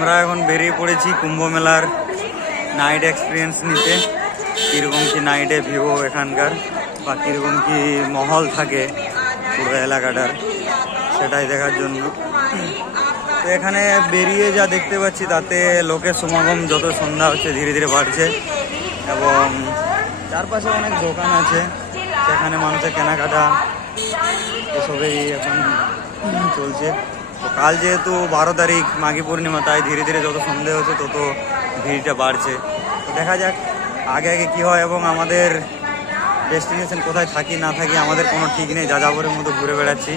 আমরা এখন বেরিয়ে পড়েছি কুম্ভ মেলার নাইট এক্সপিরিয়েন্স নিতে। কীরকম কি নাইটে ভিউ এখানকার, বা কীরকম কি মহল থাকে পুরো এলাকাটার, সেটাই দেখার জন্য। তো এখানে বেরিয়ে যা দেখতে পাচ্ছি, তাতে লোকের সমাগম যত সন্ধ্যা হচ্ছে, ধীরে ধীরে বাড়ছে। এবং চারপাশে অনেক দোকান আছে, সেখানে মানুষের কেনাকাটা, এসবেই এখন চলছে। তো কাল যেহেতু বারো তারিখ, মাঘী পূর্ণিমা, তাই ধীরে ধীরে যত সন্ধে হচ্ছে তত ভিড়টা বাড়ছে। দেখা যাক আগে আগে কী হয় এবং আমাদের ডেস্টিনেশন কোথায় থাকি, না থাকি, আমাদের কোনো ঠিক নেই, যাযাবরের মতো ঘুরে বেড়াচ্ছি।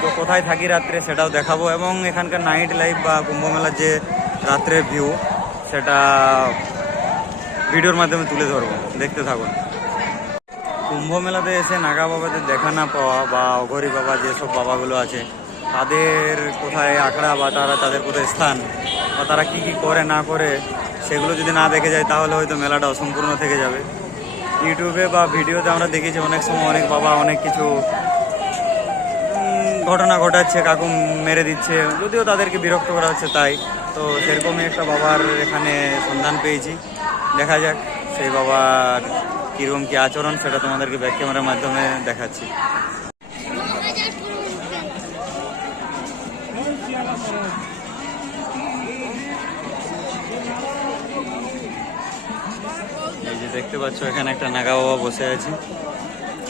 তো কোথায় থাকি রাত্রে সেটাও দেখাবো এবং এখানকার নাইট লাইফ বা কুম্ভমেলার যে রাত্রের ভিউ সেটা ভিডিওর মাধ্যমে তুলে ধরবো। দেখতে থাকুন। কুম্ভ মেলাতে এসে নাগা বাবাদের দেখা না পাওয়া বা অঘরি বাবা যেসব বাবাগুলো আছে তাদের কোথায় আখড়া বা তারা তাদের কোথায় স্থান বা তারা কি কি করে না করে সেগুলো যদি না দেখে যায় তাহলে হয়তো মেলাটা অসম্পূর্ণ থেকে যাবে। ইউটিউবে বা ভিডিওতে আমরা দেখেছি অনেক সময় অনেক বাবা অনেক কিছু ঘটনা ঘটাচ্ছে, কাকু মেরে দিচ্ছে, যদিও তাদেরকে বিরক্ত করা হচ্ছে তাই। তো সেরকমই একটা বাবার এখানে সন্ধান পেয়েছি। দেখা যাক সেই বাবার কীরকম কী আচরণ, সেটা তোমাদেরকে ব্যাক ক্যামেরার মাধ্যমে দেখাচ্ছি। পাচ্ছ, এখানে একটা নাগা বাবা বসে আছে।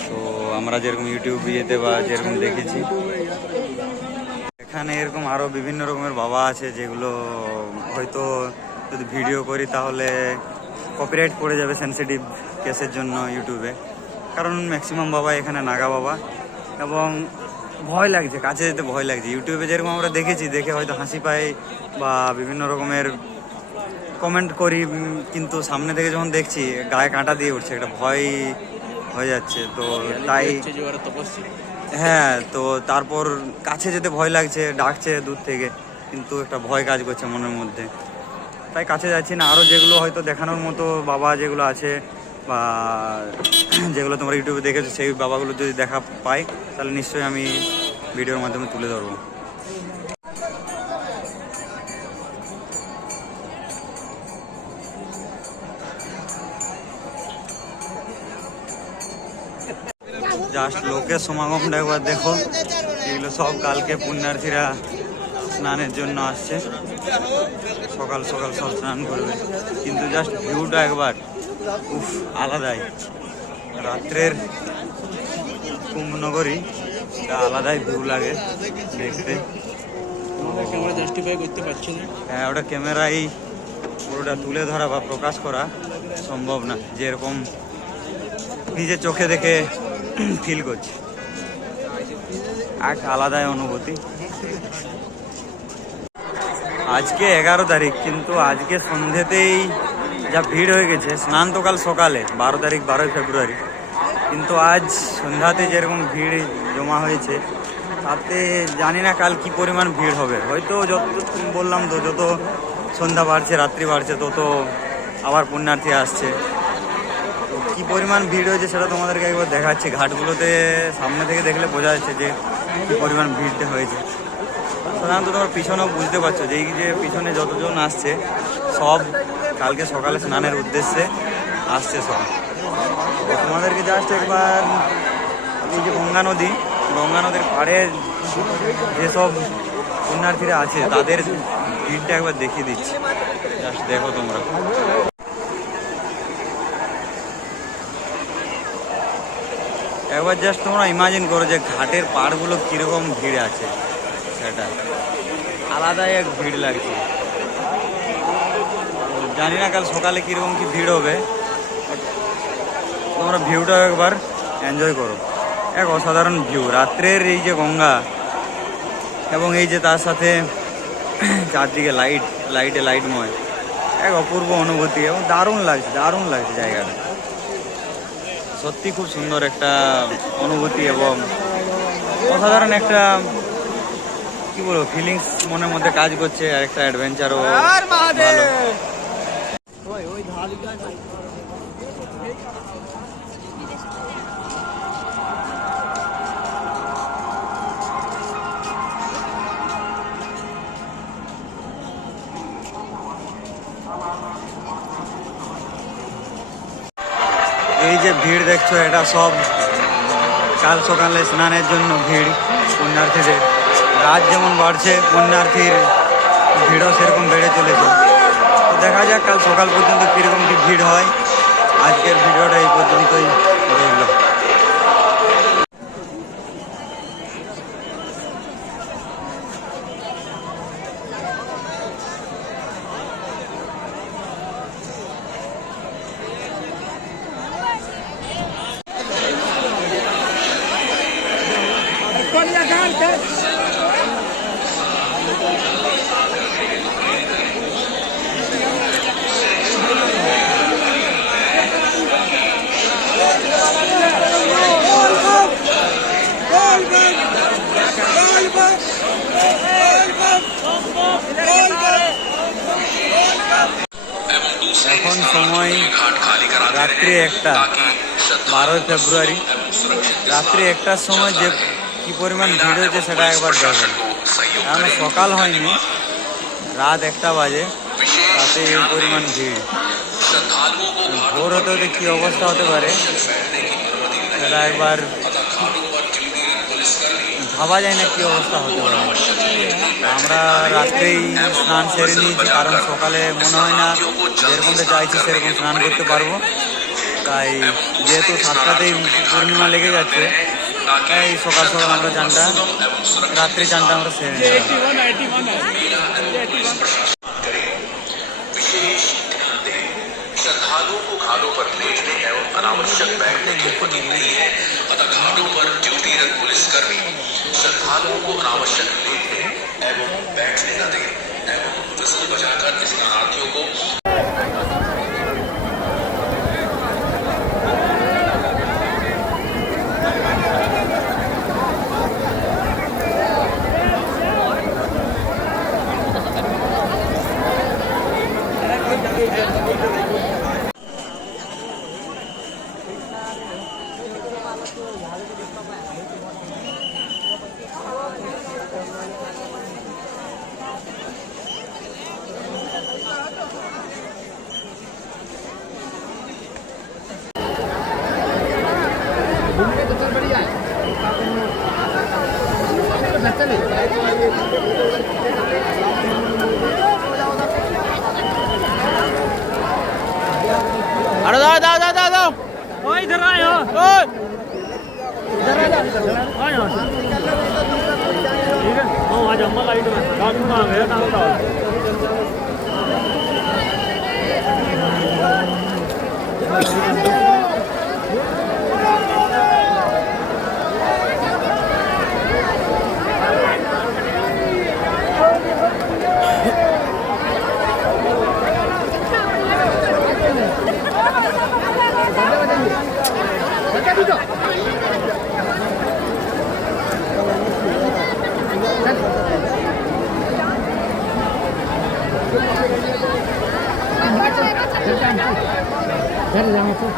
তো আমরা যেরকম ইউটিউব ইয়েতে বা যেরকম দেখেছি, এখানে এরকম আরও বিভিন্ন রকমের বাবা আছে যেগুলো হয়তো যদি ভিডিও করি তাহলে কপিরাইট পড়ে যাবে সেন্সিটিভ কেসের জন্য ইউটিউবে কারণ ম্যাক্সিমাম বাবা এখানে নাগা বাবা এবং ভয় লাগছে, কাছে যেতে ভয় লাগছে। ইউটিউবে যেরকম আমরা দেখেছি, দেখে হয়তো হাসি পাই বা বিভিন্ন রকমের কমেন্ট করি কিন্তু সামনে থেকে যখন দেখছি, গায়ে কাঁটা দিয়ে উঠছে, একটা ভয় হয়ে যাচ্ছে, তো তাই হ্যাঁ তো তারপর কাছে যেতে ভয় লাগছে, ডাকছে দূর থেকে, কিন্তু একটা ভয় কাজ করছে মনের মধ্যে। তাই কাছে যাচ্ছি না আরও যেগুলো হয়তো দেখানোর মতো বাবা যেগুলো আছে, বা যেগুলো তোমরা ইউটিউবে দেখেছ, সেই বাবাগুলো যদি দেখা পাই, তাহলে নিশ্চয়ই আমি ভিডিওর মাধ্যমে তুলে ধরবো। জাস্ট লোকের সমাগমটা একবার দেখো। এগুলো সব কালকে পুণ্যার্থীরা স্নানের জন্য আসছে। সকাল সকাল সব স্নান করবে। কিন্তু জাস্ট ভিউটা একবার উফ আলাদাই। রাত্রের কুম্ভনগরী আলাদাই ভিউ লাগে দেখতে। ক্যামেরা জাস্টিফাই করতে পারছি না। হ্যাঁ ওটা ক্যামেরাই পুরোটা তুলে ধরা বা প্রকাশ করা সম্ভব না। যেরকম নিজের চোখে দেখে ফিল করছি এক আলাদাই অনুভূতি। আজকে এগারো তারিখ, কিন্তু আজকে সন্ধ্যেতেই যা ভিড় হয়ে গেছে, স্নান তো কাল সকালে, বারো তারিখ, বারোই ফেব্রুয়ারি। কিন্তু আজ সন্ধ্যাতে যেরকম ভিড় জমা হয়েছে, তাতে জানি না কাল কি পরিমাণ ভিড় হবে। হয়তো যত বললাম তো, যত সন্ধ্যা বাড়ছে, রাত্রি বাড়ছে, তত আবার পুণ্যার্থী আসছে। কি পরিমাণ ভিড় হয়েছে সেটা তোমাদেরকে একবার দেখাচ্ছি। ঘাটগুলোতে সামনে থেকে দেখলে বোঝা যাচ্ছে যে কি পরিমাণ ভিড়টা হয়েছে। সাধারণত তোমার পিছনেও বুঝতে পারছ যে এই যে পিছনে যতজন আসছে, সব কালকে সকালে স্নানের উদ্দেশ্যে আসছে সব। তোমাদেরকে জাস্ট একবার এই যে গঙ্গা নদী, গঙ্গা নদীর পাড়ে যেসব পুণ্যার্থীরা আছে, তাদের ভিড়টা একবার দেখিয়ে দিচ্ছি। জাস্ট দেখো তোমরা। একবার জাস্ট তোমরা ইমাজিন করো যে ঘাটের পাড়গুলো কীরকম ভিড় আছে। সেটা। আলাদাই এক ভিড় লাগছে। জানি না কাল সকালে কীরকম কি ভিড় হবে। তোমরা ভিউটাও একবার এনজয় করো। এক অসাধারণ ভিউ রাত্রের এই যে গঙ্গা এবং এই যে তার সাথে চারদিকে লাইট লাইটে লাইটময় এক অপূর্ব অনুভূতি এবং দারুণ লাগছে দারুণ লাগছে জায়গাটা। সত্যি খুব সুন্দর একটা অনুভূতি এবং অসাধারণ একটা কি বলব ফিলিংস মনের মধ্যে কাজ করছে আর একটা অ্যাডভেঞ্চারও ভালো। যে ভিড় দেখছ, এটা সব কাল সকালে স্নানের জন্য ভিড় পুণ্যার্থীদের। রাত যেমন বাড়ছে, পুণ্যার্থীর ভিড়ও সেরকম বেড়ে চলেছে। তো দেখা যাক কাল সকাল পর্যন্ত কীরকম কি ভিড় হয়। আজকের ভিডিওটা এই পর্যন্তই রইল। এখন সময় রাত্রি একটা, বারোই ফেব্রুয়ারি। রাত্রি একটার সময় যে কি পরিমাণ ভিড় হয়েছে সেটা একবার দেখেন। কারণ সকাল হয়নি, রাত একটা বাজে, তাতে এই পরিমাণ ভিড়। ভোর হতে হতে কী অবস্থা হতে পারে, সেটা একবার ভাবা যায় না কী অবস্থা হতে পারে আমরা রাত্রেই স্নান সেরে নিয়েছি কারণ সকালে মনে হয় না যেরকমটা চাইছি সেরকম স্নান করতে পারবো তাই যেহেতু সাতটাতেই পূর্ণিমা লেগে যাচ্ছে তাই সকাল সকাল আমরা চানটা রাত্রি চানটা আমরা সেরে নিলাম श्रद्धालुओं को घाटों पर भेजने एवं अनावश्यक बैठने की अनुमति नहीं है श्रद्धालुओं को अनावश्यक लेटने एवं बैठने न दें एवं विसल बजाकर स्नानार्थियों को घरी जाण्याचं